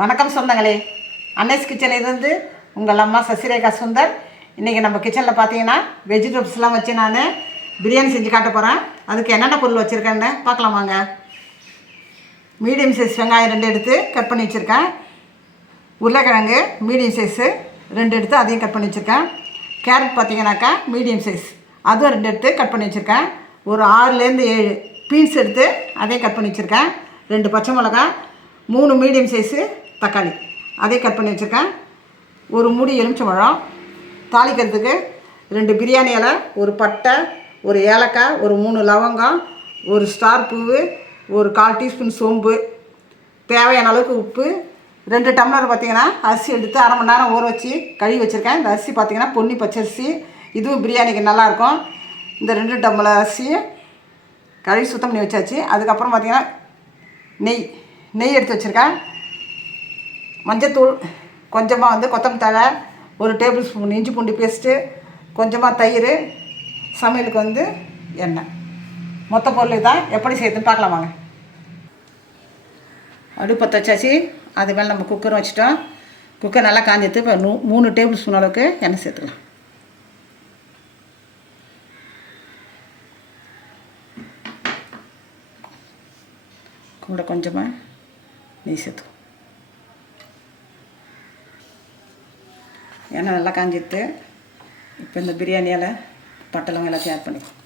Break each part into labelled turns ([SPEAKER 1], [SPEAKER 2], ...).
[SPEAKER 1] வணக்கம் சொந்தங்களே. அன்னைஸ் கிச்சனிலிருந்து உங்கள் அம்மா சசிரேகா சுந்தர். இன்றைக்கி நம்ம கிச்சனில் பார்த்தீங்கன்னா வெஜிடபிள்ஸ்லாம் வச்சு நான் பிரியாணி செஞ்சு காட்ட போகிறேன் அதுக்கு என்னென்ன பொருள் வச்சுருக்கேன்னு பார்க்கலாமாங்க மீடியம் சைஸ் வெங்காயம் ரெண்டு எடுத்து கட் பண்ணி வச்சுருக்கேன். உருளைக்கிழங்கு மீடியம் சைஸு ரெண்டு எடுத்து அதையும் கட் பண்ணி வச்சுருக்கேன். கேரட் பார்த்தீங்கன்னாக்கா மீடியம் சைஸ். அதுவும் ரெண்டு எடுத்து கட் பண்ணி வச்சுருக்கேன். ஒரு ஆறுலேருந்து ஏழு பீன்ஸ் எடுத்து அதையும் கட் பண்ணி வச்சுருக்கேன். ரெண்டு பச்சை மிளகாய் மூணு மீடியம் சைஸு தக்காளி. அதையும் கட் பண்ணி வச்சுருக்கேன். ஒரு மூடி எலுமிச்சம்பழம். தாளிக்கிறதுக்கு ரெண்டு பிரியாணி இலை ஒரு பட்டை ஒரு ஏலக்காய் ஒரு மூணு லவங்கம் ஒரு ஸ்டார் பூவு ஒரு கால் டீஸ்பூன் சோம்பு தேவையான அளவுக்கு உப்பு ரெண்டு டம்ளர் பார்த்திங்கன்னா அரிசி எடுத்து அரை மணி நேரம் ஊற வச்சு கழுவி வச்சுருக்கேன். இந்த அரிசி பார்த்தீங்கன்னா பொன்னி பச்சரிசி இதுவும் பிரியாணிக்கு நல்லாயிருக்கும். இந்த ரெண்டு டம்ளர் அரிசியை கழுவி சுத்தம் பண்ணி வச்சாச்சு. அதுக்கப்புறம் பார்த்திங்கன்னா நெய் நெய் எடுத்து வச்சுருக்கேன். மஞ்சத்தூள் கொஞ்சமாக வந்து கொத்தமல்லி தழை ஒரு டேபிள் ஸ்பூன் இஞ்சி பூண்டு பேஸ்ட்டு கொஞ்சமாக தயிர் சமையலுக்கு வந்து எண்ணெய். மொத்த பொருள் தான் எப்படி செய்யுதுன்னு பார்க்கலாம் வாங்க. அடுப்பத்தை வச்சாச்சு. அது மேலே நம்ம குக்கர் வச்சுட்டோம். குக்கர் நல்லா காஞ்சிட்டு இப்போ நூ மூணு டேபிள் ஸ்பூன் அளவுக்கு எண்ணெய் சேர்த்துக்கலாம். கூட கொஞ்சமாக நெய் சேர்த்துக்கும் எண்ணெய் நல்லா காஞ்சிட்டு இப்போ இந்த பிரியாணியால் பட்டலம் எல்லாத்தையும் ஆட் பண்ணிக்கலாம்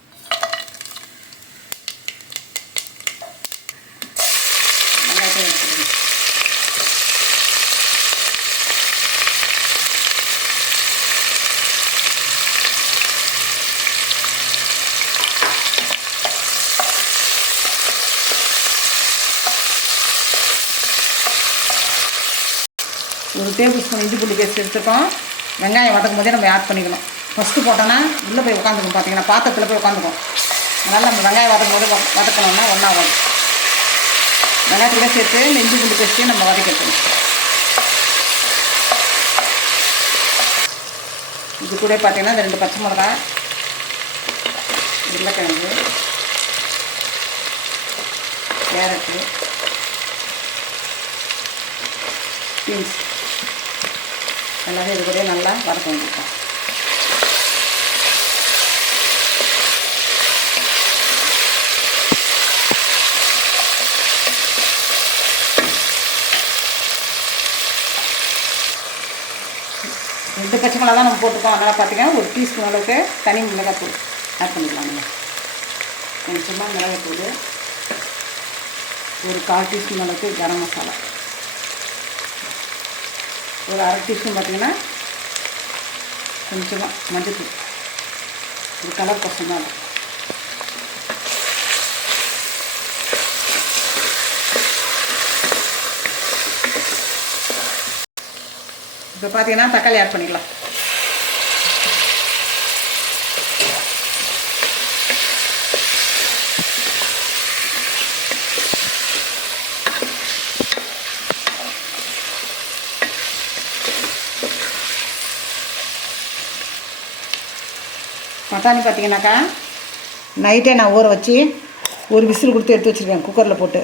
[SPEAKER 1] ஒரு டேபிள் ஸ்பூன் இஞ்சி பூண்டு பேஸ்ட் எடுத்துருக்கோம் வெங்காயம் வதக்கும் போதே நம்ம ஆட் பண்ணிக்கணும். ஃபஸ்ட்டு போட்டோன்னா உள்ளே போய் உட்காந்துக்கும் பார்த்தீங்கன்னா பாத்திரத்தில் போய் உட்காந்துக்கும் அதனால் நம்ம வெங்காயம் வதக்கும் போது வதக்கணும்னா ஒன்றா வரும் வெங்காயத்துல சேர்த்து நெஞ்சு குண்டு பூண்டு பேஸ்ட்டையும் நம்ம வதக்கிட்டோம் இது கூட பார்த்தீங்கன்னா இந்த ரெண்டு பச்சை மிளகா உருளைக்கிழங்கு கேரட்டு பீன்ஸ். எல்லாமே இது கூட நல்லா வதக்க வேண்டியிருக்கோம் ரெண்டு பச்சை மிளகா தான் நம்ம போட்டுக்கோம் அதனால் பார்த்தீங்கன்னா ஒரு டீஸ்பூன் அளவுக்கு தனி மிளகாத்தூள் ஆட் பண்ணிக்கலாம் நம்ம. கொஞ்சமாக மிளகாத்தூள் ஒரு கால் டீஸ்பூன் அளவுக்கு கரம் மசாலா. ஒரு அரை டீஸ்பூன் பார்த்திங்கன்னா கொஞ்சமாக மஞ்சத்தூள் ஒரு கலர் கொசம் தான் இருக்கும். இப்போ பார்த்தீங்கன்னா தக்காளி ஆட் பண்ணிக்கலாம் பட்டாணி பார்த்தீங்கன்னாக்கா நைட்டே நான் ஊற வச்சு ஒரு விசில் கொடுத்து எடுத்து வச்சுருக்கேன் குக்கரில் போட்டு.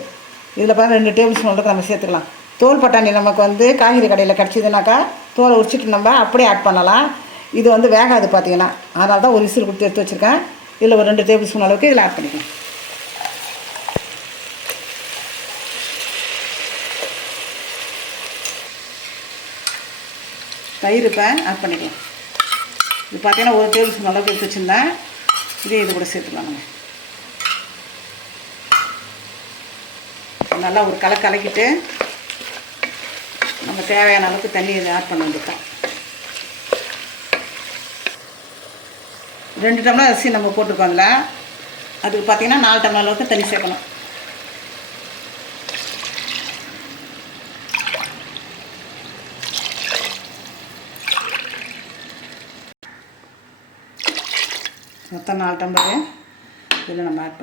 [SPEAKER 1] இதில் பார்த்தா ரெண்டு டேபிள் ஸ்பூன் அளவுக்கு நம்ம சேர்த்துக்கலாம். தோல் பட்டாணி நமக்கு வந்து காய்கறி கடையில் கிடச்சிதுனாக்கா தோலை உரிச்சிட்டு நம்ம அப்படியே ஆட் பண்ணலாம். இது வந்து வேகாது பார்த்தீங்கன்னா அதனால தான் ஒரு விசில் கொடுத்து எடுத்து வச்சுருக்கேன். இதில் ஒரு ரெண்டு டேபிள் ஸ்பூன் அளவுக்கு இதில் ஆட் பண்ணிக்கலாம். தயிர் இப்போ ஆட் பண்ணிக்கலாம். இது பார்த்தீங்கன்னா ஒரு டேபிள் ஸ்பூன் அளவுக்கு எடுத்து வச்சுருந்தேன். இதே இது கூட சேர்த்துக்கலாம் நம்ம நல்லா ஒரு கலை கலக்கிட்டு நம்ம தேவையான அளவுக்கு தண்ணி இதை ஆட் பண்ண வேண்டியதான் ரெண்டு டம்ளர் அரிசி நம்ம போட்டிருக்கோம் அதில். அதுக்கு பார்த்தீங்கன்னா நாலு டம்ளர் அளவுக்கு தண்ணி சேர்க்கணும். மொத்தம் நாலு டம்ளரு. இதில் நம்ம ஆட்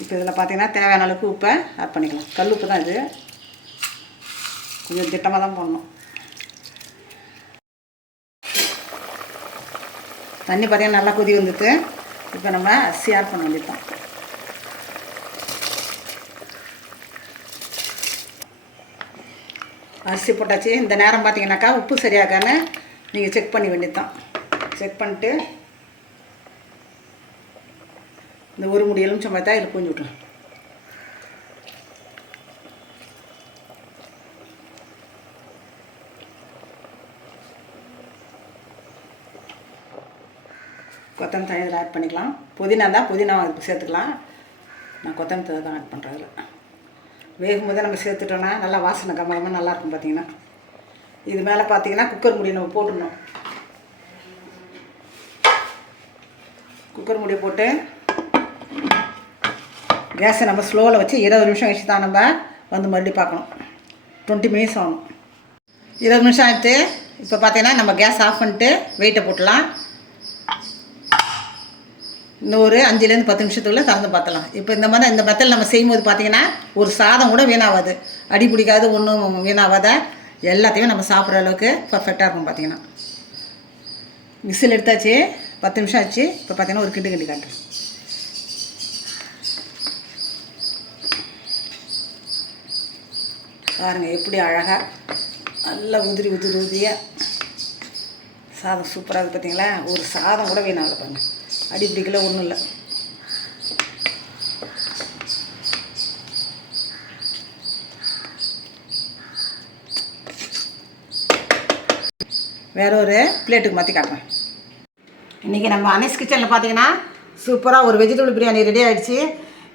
[SPEAKER 1] இப்போ இதில் பார்த்தீங்கன்னா தேவையான அளவுக்கு உப்பை ஆட் பண்ணிக்கலாம். கல் உப்பு தான் இது. கொஞ்சம் திட்டமாக தான் போடணும். தண்ணி பார்த்தீங்கன்னா நல்லா கொதி வந்துட்டு இப்போ நம்ம அரிசி ஆட் பண்ண வேண்டியதான் அரிசி போட்டாச்சு. இந்த நேரம் பார்த்தீங்கன்னாக்கா உப்பு சரியாகான்னு நீங்கள் செக் பண்ணி வேண்டியதான் செக் பண்ணிட்டு இந்த ஒரு முடி எலுமிச்சம் பார்த்தா இதில் பூஞ்சி விட்ருலாம் கொத்தமல்லி தழை இதில் ஆட் பண்ணிக்கலாம். புதினா தான் புதினா சேர்த்துக்கலாம். நான் கொத்தமல்லி தான் ஆட் பண்ணுறேன் வேகும்போதே வேகும் நம்ம சேர்த்துட்டோன்னா நல்லா வாசனை கம்மலமாக நல்லாயிருக்கும் பார்த்தீங்கன்னா. இது மேலே பார்த்தீங்கன்னா குக்கர் மூடி நம்ம போட்டுடணும். குக்கர் மூடியை போட்டு கேஸை நம்ம ஸ்லோவில் வச்சு இருபது நிமிஷம் கழிச்சு தான் நம்ம வந்து மறுபடியும் பார்க்கணும். டுவெண்ட்டி மினிட்ஸ் ஆகணும் இருபது நிமிஷம் ஆகிட்டு இப்போ பார்த்தீங்கன்னா நம்ம கேஸ் ஆஃப் பண்ணிட்டு வெயிட்டை போட்டலாம் இன்னும் ஒரு அஞ்சுலேருந்து பத்து நிமிஷத்துக்குள்ளே திறந்து பார்த்தலாம் இப்போ இந்த மாதிரி இந்த மெத்தல் நம்ம செய்யும்போது பார்த்தீங்கன்னா ஒரு சாதம் கூட வீணாகாது அடி பிடிக்காது ஒன்றும் வீணாகாத எல்லாத்தையும் நம்ம சாப்பிட்ற அளவுக்கு பர்ஃபெக்டாக இருக்கும் பார்த்தீங்கன்னா விசில் எடுத்தாச்சு பத்து நிமிஷம் ஆச்சு. இப்போ பார்த்தீங்கன்னா ஒரு கிண்டு கிண்டி காட்டுறேன். பாருங்கள் எப்படி அழகாக நல்லா உதிரி உதிரி உதிரியாக சாதம் சூப்பராக இருக்குது பார்த்தீங்களா ஒரு சாதம் கூட வீணாகல பாருங்கள் அடி பிடிக்கல ஒன்றும் இல்லை. வேற ஒரு பிளேட்டுக்கு மாற்றி காட்டுறேன். இன்றைக்கி நம்ம அனீஸ் கிச்சனில் பார்த்தீங்கன்னா சூப்பராக ஒரு வெஜிடபிள் பிரியாணி ரெடி ஆகிடுச்சு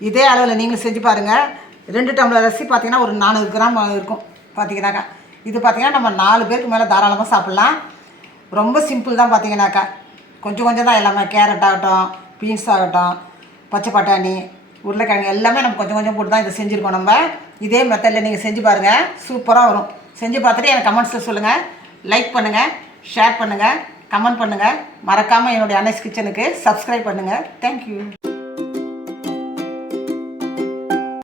[SPEAKER 1] இதே அளவில் நீங்களும் செஞ்சு பாருங்கள் ரெண்டு டம்ளர் அரிசி பார்த்தீங்கன்னா ஒரு நானூறு கிராம் இருக்கும். பார்த்தீங்கன்னாக்கா இது பார்த்தீங்கன்னா நம்ம நாலு பேருக்கு மேலே தாராளமாக சாப்பிட்லாம். ரொம்ப சிம்பிள் தான் பார்த்தீங்கன்னாக்கா கொஞ்சம் கொஞ்சம் தான் எல்லாமே கேரட் ஆகட்டும் பீன்ஸ் ஆகட்டும் பச்சை பட்டாணி உருளைக்கிழங்கு எல்லாமே நம்ம கொஞ்சம் கொஞ்சம் போட்டு தான் இதை செஞ்சுருக்கோம் நம்ம. இதே மெத்தடில் நீங்கள் செஞ்சு பாருங்கள் சூப்பராக வரும். செஞ்சு பார்த்துட்டு எனக்கு கமெண்ட்ஸில் சொல்லுங்கள் லைக் பண்ணுங்கள் ஷேர் பண்ணுங்கள் கமெண்ட் பண்ணுங்கள் மறக்காமல் என்னுடைய அன்னைஸ் கிச்சனுக்கு சப்ஸ்கிரைப் பண்ணுங்கள் தேங்க்யூ